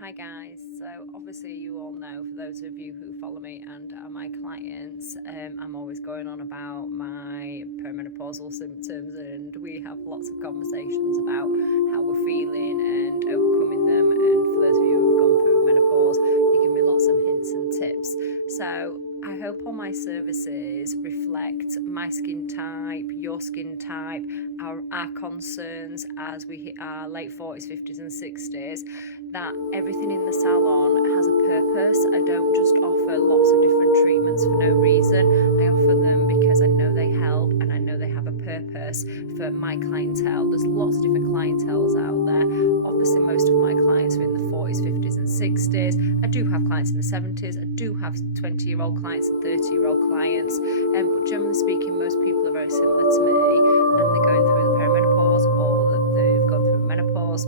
Hi guys, so obviously you all know, for those of you who follow me and are my clients, I'm always going on about my perimenopausal symptoms, and we have lots of conversations about how we're feeling and overcoming them. And for those of you who've gone through menopause, you give me lots of hints and tips. So I hope all my services reflect my skin type, your skin type, our concerns as we hit our late 40s, 50s and 60s, that everything in the salon has a purpose. I don't just offer lots of different treatments for no reason. I offer them because I know they help and I know they have a purpose for my clientele. There's lots of different clienteles out there. Obviously, most of my clients are in the 40s, 50s and 60s. I do have clients in the 70s. I do have 20-year-old clients and 30-year-old clients. But generally speaking, most people are very similar to me, and they're going through the perimenopause or they've gone through menopause.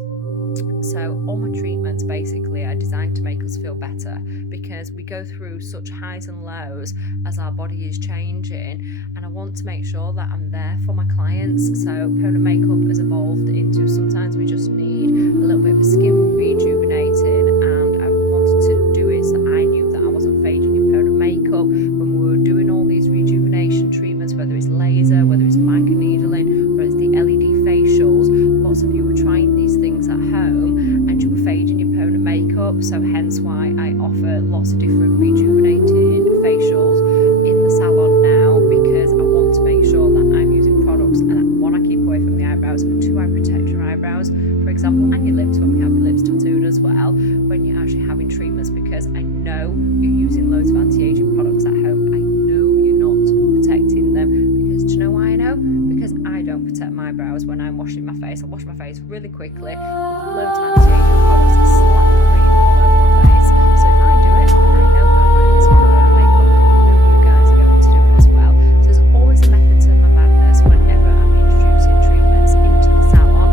So all my treatments basically are designed to make us feel better, because we go through such highs and lows as our body is changing, and I want to make sure that I'm there for my clients. So permanent makeup has evolved into, sometimes we just need a little bit of a skin rejuvenating, and I wanted to do it so I knew that I wasn't fading in permanent makeup when we were doing all these rejuvenation treatments, whether it's laser, whether it's microneedling, whether it's the LED facials. Lots of you were trying these things at home and you were fading your permanent makeup, so hence why I offer lots of different rejuvenating facials in the salon now, because I want to make sure that I'm using products, and one, I keep away from the eyebrows, and two, I protect your eyebrows, for example, and your lips when we have your lips tattooed as well, when you're actually having treatments, because I know you're using loads of anti-aging products at home. I know you're not protecting them, because do you know why I know? Because I don't protect my brows when I'm washing my face. I wash my face really quickly with loads of anti-aging products and slap cream all over my face. So if I do it, I know how my permanent makeup, I know you guys are going to do it as well. So there's always a method to my madness whenever I'm introducing treatments into the salon.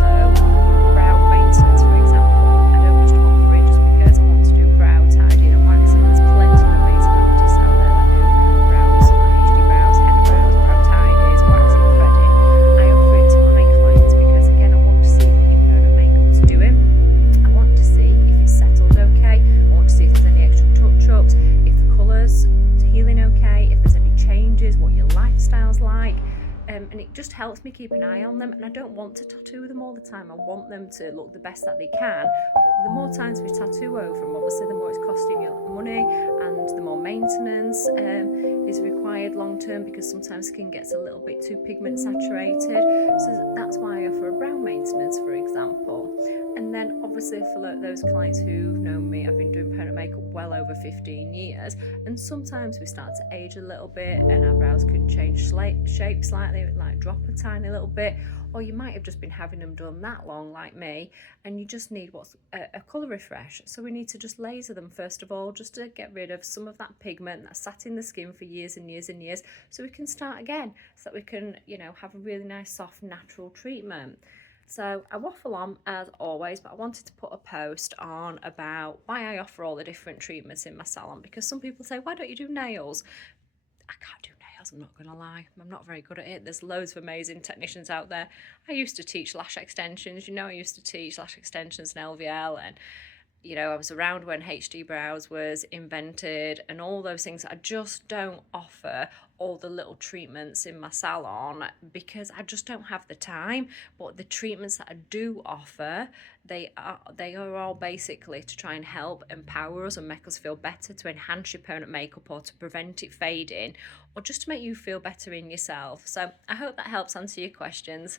So brow maintenance, for example, I don't just offer it just because I want to do brow tidying and waxing. There's plenty of amazing artists out there that do brows, HD brows, henna brows, brow tidies, waxing, threading. I offer it to my clients because, again, I want to see what your permanent makeup's doing. I want to see if it's settled okay. I want to see if there's any extra touch-ups, if the colours are healing okay, if there's any changes, what your lifestyle's like. And it just helps me keep an eye on them. And I don't want to tattoo them all the time. I want them to look the best that they can. But the more times we tattoo over them, obviously the more it's costing you money, and the more maintenance is required long term, because sometimes skin gets a little bit too pigment saturated. So that's why I offer a brow maintenance, for example. And then obviously for those clients who've known me, I've been doing permanent makeup well over 15 years, and sometimes we start to age a little bit and our brows can change shape slightly, like drop a tiny little bit, or you might have just been having them done that long like me, and you just need what's a colour refresh. So we need to just laser them first of all, just to get rid of some of that pigment that's sat in the skin for years and years and years, so we can start again, so that we can, have a really nice soft natural treatment. So I waffle on as always, but I wanted to put a post on about why I offer all the different treatments in my salon, because some people say, why don't you do nails? I can't do nails, I'm not going to lie. I'm not very good at it. There's loads of amazing technicians out there. I used to teach lash extensions. I used to teach lash extensions and LVL, and I was around when HD brows was invented and all those things. I just don't offer all the little treatments in my salon because I just don't have the time. But the treatments that I do offer, they are all basically to try and help empower us and make us feel better, to enhance your permanent makeup or to prevent it fading, or just to make you feel better in yourself. So I hope that helps answer your questions.